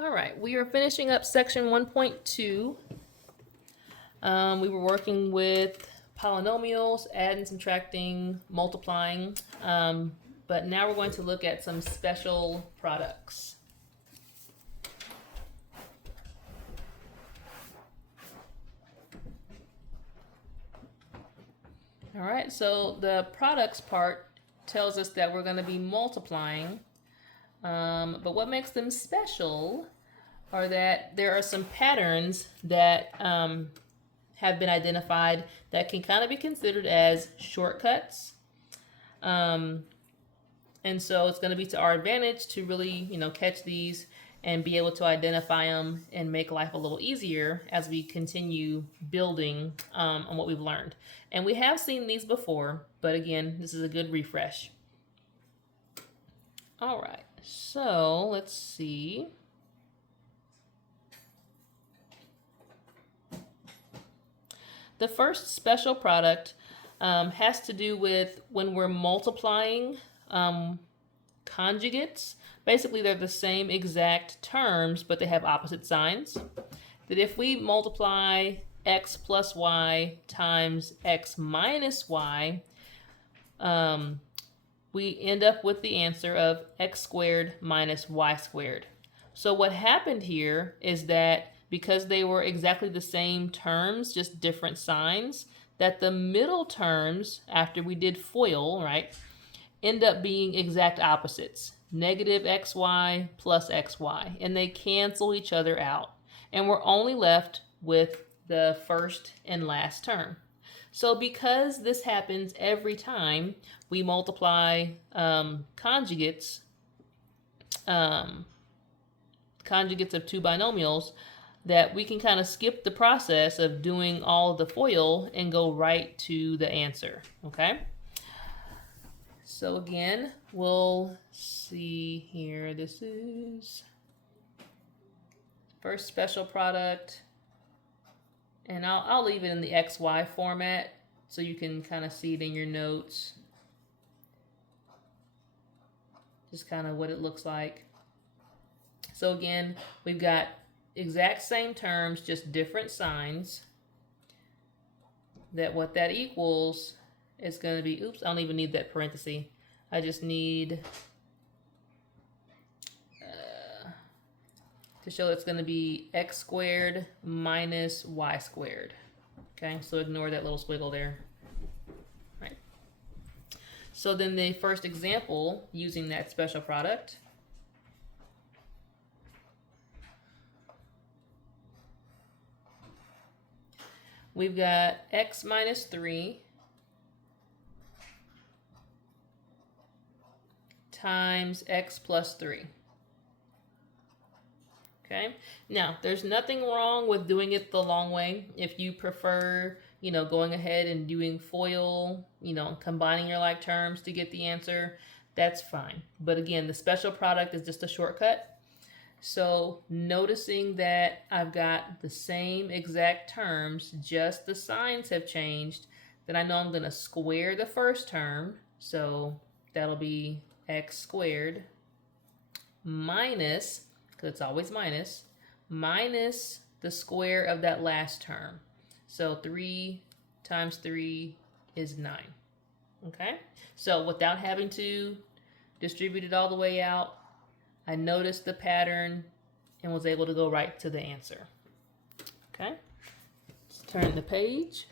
All right, we are finishing up section 1.2. We were working with polynomials, adding, subtracting, multiplying, but now we're going to look at some special products. All right, so the products part tells us that we're going to be multiplying, but what makes them special are that there are some patterns that have been identified that can kind of be considered as shortcuts. And so it's going to be to our advantage to really, catch these and be able to identify them and make life a little easier as we continue building on what we've learned. And we have seen these before, but again, this is a good refresh. All right, so let's see. The first special product has to do with when we're multiplying conjugates. Basically, they're the same exact terms, but they have opposite signs. That if we multiply x plus y times x minus y, we end up with the answer of x squared minus y squared. So what happened here is that because they were exactly the same terms, just different signs, that the middle terms, after we did FOIL, right, end up being exact opposites. Negative xy plus xy, and they cancel each other out. And we're only left with the first and last term. So because this happens every time we multiply conjugates of two binomials, that we can kind of skip the process of doing all of the FOIL and go right to the answer, okay? So again, we'll see here. This is first special product, and I'll leave it in the XY format so you can kind of see it in your notes. Just kind of what it looks like. So again, we've got exact same terms, just different signs. That what that equals is going to be, oops, I don't even need that parenthesis. I just need to show it's going to be x squared minus y squared. Okay, so ignore that little squiggle there. Right. So then the first example using that special product. We've got x minus 3 times x plus 3. Okay, now there's nothing wrong with doing it the long way. If you prefer, going ahead and doing FOIL, combining your like terms to get the answer, that's fine. But again, the special product is just a shortcut. So noticing that I've got the same exact terms, just the signs have changed, then I know I'm going to square the first term. So that'll be x squared minus, because it's always minus the square of that last term. So 3 times 3 is 9. Okay? So without having to distribute it all the way out, I noticed the pattern and was able to go right to the answer. Okay? Let's turn the page.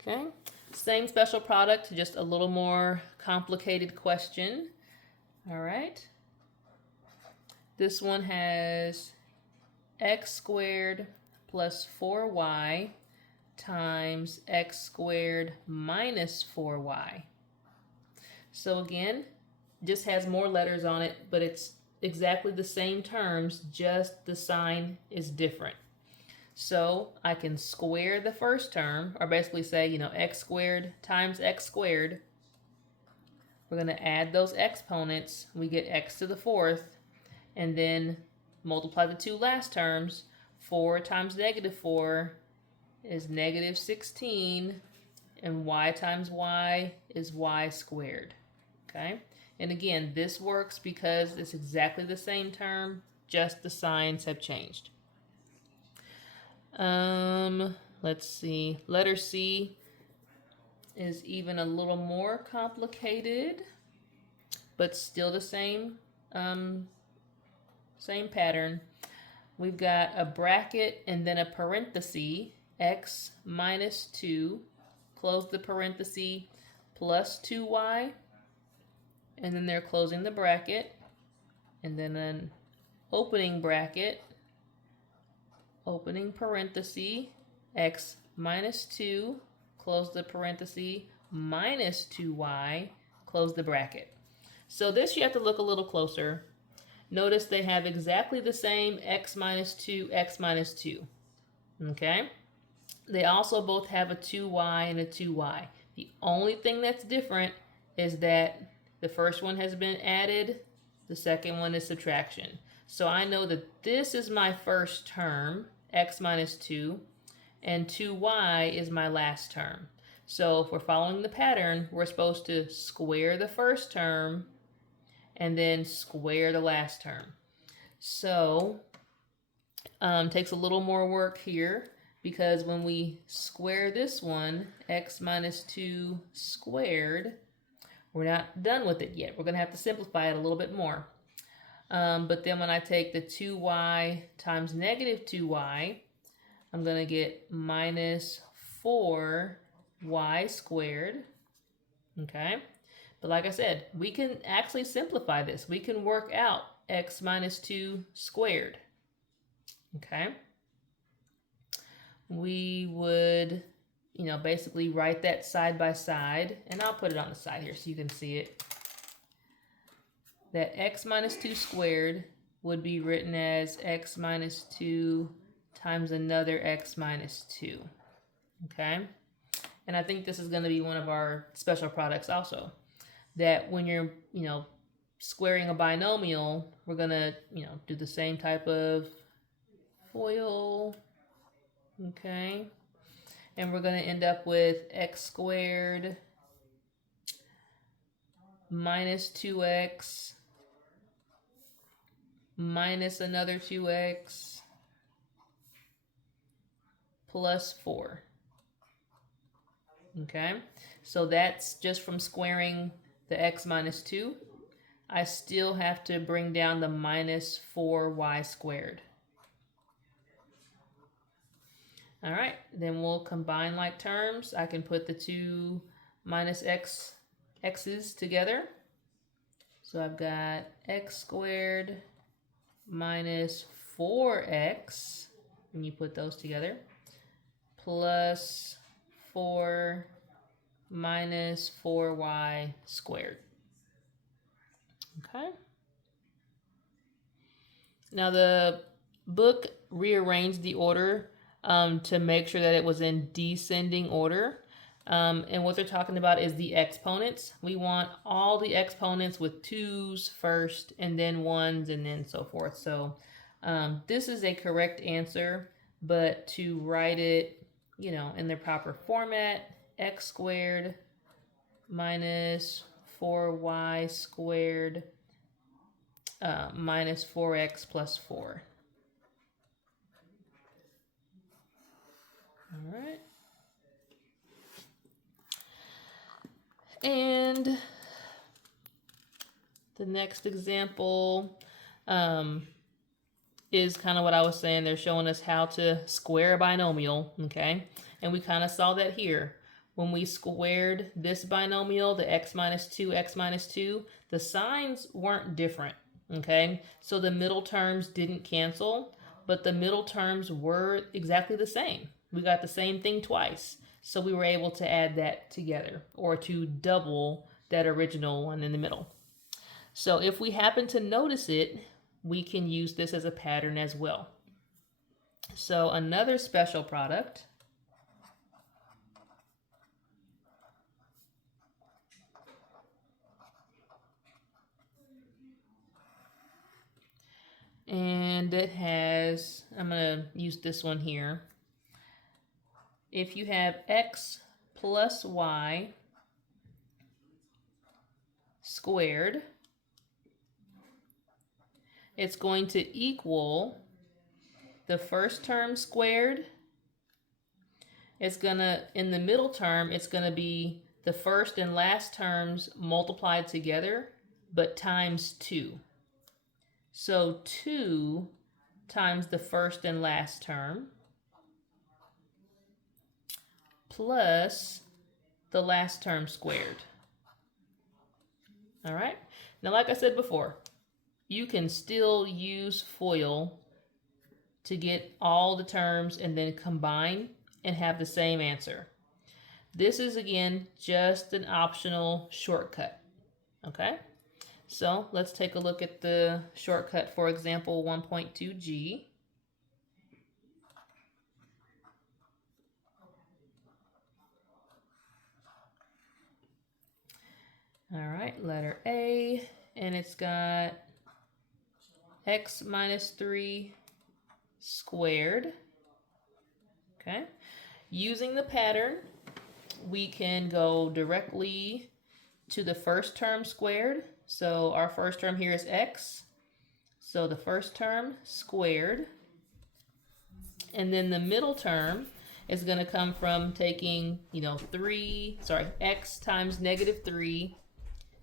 Okay? Same special product, just a little more complicated question. All right. This one has x squared plus 4y times x squared minus 4y. So again, just has more letters on it, but it's exactly the same terms, just the sign is different. So I can square the first term, or basically say, x squared times x squared. We're going to add those exponents. We get x to the fourth, and then multiply the two last terms. 4 times negative 4 is negative 16, and y times y is y squared. Okay? And again, this works because it's exactly the same term, just the signs have changed. Let's see. Letter C is even a little more complicated, but still the same same pattern. We've got a bracket and then a parenthesis, x minus 2, close the parenthesis, plus 2y, and then they're closing the bracket, and then an opening bracket, opening parenthesis, x minus 2, close the parenthesis, minus 2y, close the bracket. So this you have to look a little closer. Notice they have exactly the same x minus 2, x minus 2. Okay? They also both have a 2y and a 2y. The only thing that's different is that the first one has been added, the second one is subtraction. So I know that this is my first term, x minus 2, and 2y is my last term. So if we're following the pattern, we're supposed to square the first term and then square the last term. So takes a little more work here, because when we square this one, x minus 2 squared, we're not done with it yet. We're going to have to simplify it a little bit more. But then when I take the 2y times negative 2y, I'm going to get minus 4y squared. Okay? But like I said, we can actually simplify this. We can work out x minus 2 squared. Okay? We would, basically write that side by side. And I'll put it on the side here so you can see it. That x minus 2 squared would be written as x minus 2 times another x minus 2. Okay? And I think this is going to be one of our special products also. That when you're, squaring a binomial, we're going to, do the same type of FOIL. Okay. And we're going to end up with x squared minus 2x minus another 2x plus 4. Okay. So that's just from squaring the x minus 2. I still have to bring down the minus 4y squared. All right, then we'll combine like terms. I can put the two minus x's together. So I've got x squared minus 4x, when you put those together, plus 4 minus 4y squared. Okay. Now the book rearranged the order to make sure that it was in descending order. And what they're talking about is the exponents. We want all the exponents with 2's first, and then 1's, and then so forth. So this is a correct answer, but to write it, in the proper format, x squared minus 4y squared minus 4x plus 4. All right. And the next example is kind of what I was saying. They're showing us how to square a binomial, okay? And we kind of saw that here. When we squared this binomial, the x minus 2, the signs weren't different, okay? So the middle terms didn't cancel, but the middle terms were exactly the same. We got the same thing twice. So we were able to add that together, or to double that original one in the middle. So if we happen to notice it, we can use this as a pattern as well. So another special product and it has, I'm going to use this one here. If you have x plus y squared, it's going to equal the first term squared. It's gonna, in the middle term, it's gonna be the first and last terms multiplied together, but times 2. So 2 times the first and last term plus the last term squared. All right. Now, like I said before, you can still use FOIL to get all the terms and then combine and have the same answer. This is, again, just an optional shortcut. Okay. So let's take a look at the shortcut for example 1.2g. All right, letter A, and it's got x minus 3 squared. Okay. Using the pattern, we can go directly to the first term squared. So our first term here is x. So the first term squared. And then the middle term is going to come from taking, x times negative 3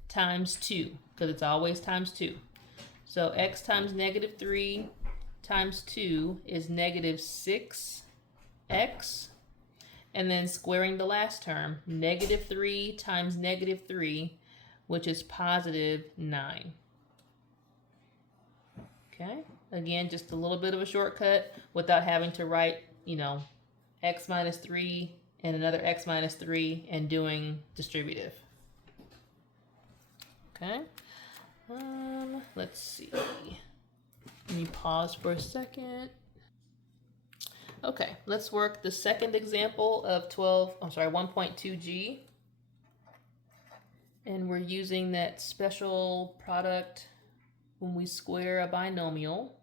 times 2, because it's always times 2. So x times negative 3 times 2 is negative 6x. And then squaring the last term, negative 3 times negative 3, which is positive 9. Okay, again, just a little bit of a shortcut without having to write, x minus 3 and another x minus 3 and doing distributive. Okay, let's see. Let me pause for a second. Okay, let's work the second example of 1.2g. And we're using that special product when we square a binomial.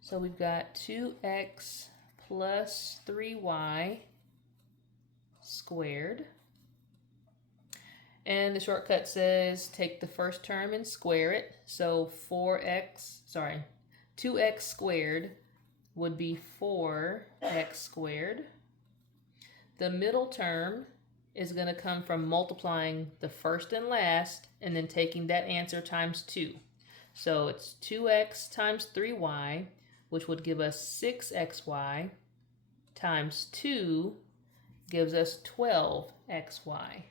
So we've got 2x plus 3y squared. And the shortcut says take the first term and square it. So 2x squared would be 4x squared. The middle term is going to come from multiplying the first and last and then taking that answer times 2. So it's 2x times 3y, which would give us 6xy, times 2 gives us 12xy.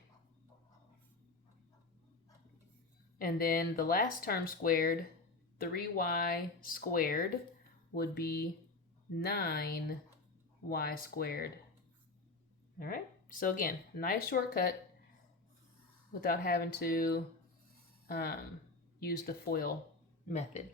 And then the last term squared, 3y squared, would be 9y squared. All right, so again, nice shortcut without having to use the FOIL method.